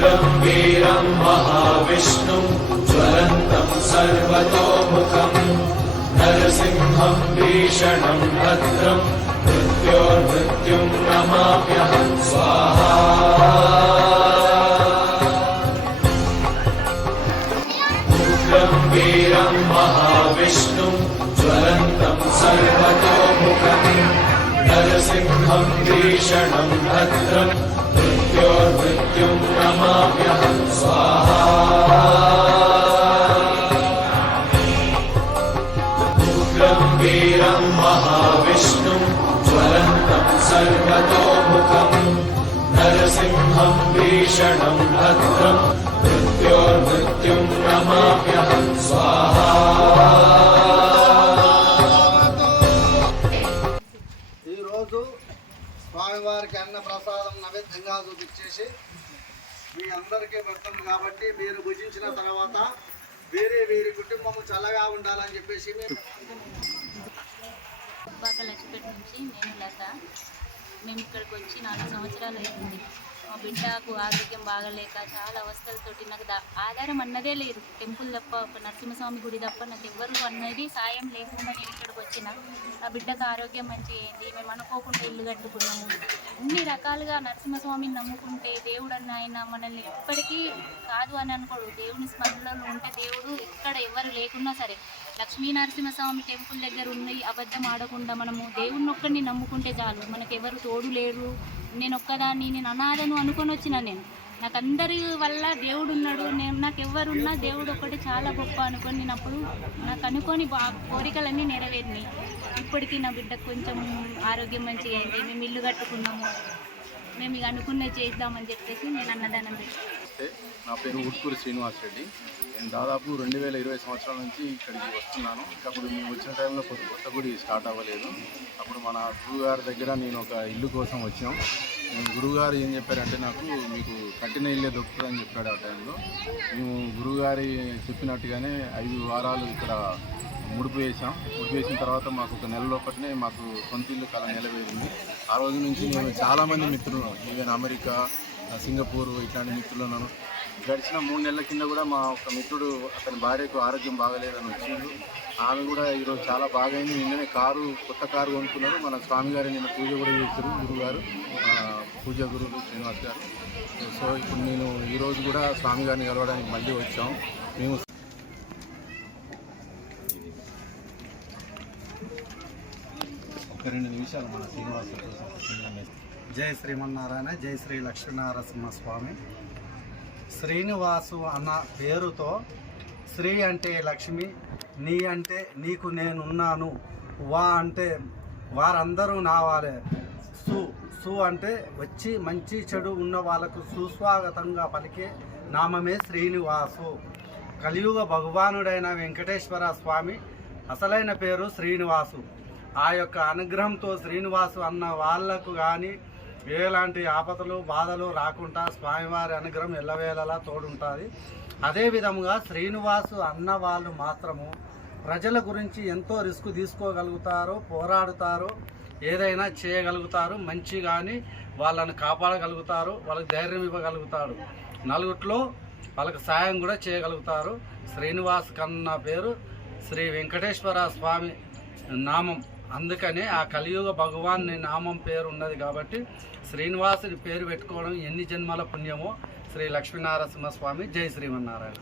वीरं महाविष्णुं ज्वलन्तं सर्वतोमुखं नरसिंहं भीषणं भद्रं मृत्योर्मृत्युं नमाम्यहं स्वाहा। उग्रं वीरं महाविष्णुं ज्वलन्तं सर्वतोमुखं नरसिंहं भीषणं भद्रं मृत्योर्मृत्युं नमाम्यहं स्वाहा। उग्रं वीरं महाविष्णुं ज्वलन्तं सर्वतोमुखं नरसिंहं भीषणं भद्रं मृत्योर्मृत्युं नमाम्यहं स्वाहा। స్వామివారికి అన్న ప్రసాదం నైవేద్యంగా చూపించేసి మీ అందరికీ పెడుతుంది కాబట్టి మీరు భుజించిన తర్వాత వీరి కుటుంబము చల్లగా ఉండాలని చెప్పేసి లక్ష్మీపేట నుంచి నేను లత. మేము ఇక్కడికి వచ్చి 4 సంవత్సరాలు అవుతుంది. మా బిడ్డకు ఆరోగ్యం బాగలేక చాలా అవస్థలతోటి నాకు ఆధారం అన్నదే లేదు. టెంపుల్ తప్ప, ఒక నరసింహస్వామి గుడి తప్ప నాకు ఎవ్వరు అన్నది సాయం లేకుండా నేను ఇక్కడికి వచ్చిన. నా బిడ్డకు ఆరోగ్యం మంచిగా అయింది. మేము అనుకోకుండా ఇల్లు కట్టుకున్నాము. అన్ని రకాలుగా నరసింహస్వామిని నమ్ముకుంటే దేవుడు అన్న ఆయన మనల్ని ఎప్పటికీ కాదు అని అనుకోడు. దేవుని స్మరణలో ఉంటే దేవుడు ఇక్కడ ఎవరు లేకున్నా సరే, లక్ష్మీ నరసింహస్వామి టెంపుల్ దగ్గర ఉన్నాయి అబద్ధం ఆడకుండా మనము దేవుణ్ణి ఒక్కడిని నమ్ముకుంటే చాలు. మనకు ఎవరు తోడు లేరు, నేను ఒక్కదాన్ని, నేను అనాథను అనుకొని వచ్చిన. నాకు అందరి వల్ల దేవుడు ఉన్నాడు, నాకు ఎవరున్నా దేవుడు ఒక్కటి చాలా గొప్ప అనుకొని నేను అప్పుడు నాకు అనుకొని కోరికలన్నీ నెరవేరినాయి. ఇప్పటికీ నా బిడ్డకు కొంచెం ఆరోగ్యం మంచిగా అయింది. మేము ఇల్లు కట్టుకున్నాము. మేము ఇక అనుకున్నది చేద్దామని చెప్పేసి నేను అన్నదానం పెట్టాను. నా పేరు ఉట్కూరు శ్రీనివాస్ రెడ్డి. నేను దాదాపు 2020 సంవత్సరాల నుంచి ఇక్కడికి వస్తున్నాను. అప్పుడు మేము వచ్చిన టైంలో కొత్త గుడి స్టార్ట్ అవ్వలేదు. అప్పుడు మన గురువుగారి దగ్గర నేను ఒక ఇల్లు కోసం వచ్చాం. గురువుగారు ఏం చెప్పారంటే, నాకు మీకు కట్టిన ఇల్లే దొరుకుతుందని చెప్పాడు. ఆ టైంలో మేము గురువుగారి చెప్పినట్టుగానే 5 వారాలు ఇక్కడ ముడుపు వేసాం. ముడుపు వేసిన తర్వాత మాకు ఒక నెల లోపలనే మాకు సొంత ఇల్లు కళ నెలవేరింది. ఆ రోజు నుంచి నేను చాలామంది మిత్రులు, ఈవెన్ అమెరికా, సింగపూర్ ఇట్లాంటి మిత్రులను గడిచిన 3 నెలల కింద కూడా మా ఒక మిత్రుడు, అతని భార్యకు ఆరోగ్యం బాగలేదని వచ్చిండు. ఆమె కూడా ఈరోజు చాలా బాగైంది. నిన్ననే కొత్త కారు కొనుక్కున్నారు. మన స్వామి గారు నిన్న పూజ కూడా చేశారు, గురువుగారు, పూజా గురువులు శ్రీనివాస్ గారు. సో ఇప్పుడు నేను ఈరోజు కూడా స్వామి గారిని కలవడానికి మళ్ళీ వచ్చాం. మేము ఒక 2 నిమిషాలు మన శ్రీనివాస్ గారు. జై శ్రీమన్నారాయణ, జై శ్రీ లక్ష్మీనరసింహస్వామి. శ్రీనివాసు అన్న పేరుతో శ్రీ అంటే లక్ష్మి, నీ అంటే నీకు నేనున్నాను, వా అంటే వారందరూ నా వారే, సు అంటే వచ్చి మంచి చెడు ఉన్న వాళ్ళకు సుస్వాగతంగా పలికే నామమే శ్రీనివాసు. కలియుగ భగవానుడైన వెంకటేశ్వర స్వామి అసలైన పేరు శ్రీనివాసు. ఆ యొక్క అనుగ్రహంతో శ్రీనివాసు అన్న వాళ్లకు కానీ ఎలాంటి ఆపదలు బాధలు రాకుండా స్వామివారి అనుగ్రహం ఎల్లవేళలా తోడుంటుంది. అదేవిధంగా శ్రీనివాసు అన్న వాళ్ళు మాత్రము ప్రజల గురించి ఎంతో రిస్క్ తీసుకోగలుగుతారు, పోరాడుతారు, ఏదైనా చేయగలుగుతారు, మంచి కానీ వాళ్ళని కాపాడగలుగుతారు, వాళ్ళకి ధైర్యం ఇవ్వగలుగుతారు, నలుగుట్లో వాళ్ళకి సాయం కూడా చేయగలుగుతారు. శ్రీనివాస్ కన్న పేరు శ్రీ వెంకటేశ్వర స్వామి నామం. అందుకనే ఆ కలియుగ భగవాన్ నామం పేరు ఉన్నది కాబట్టి శ్రీనివాసుని పేరు పెట్టుకోవడం ఎన్ని జన్మల పుణ్యమో. శ్రీ లక్ష్మీనరసింహస్వామి. జై శ్రీమన్నారాయణ.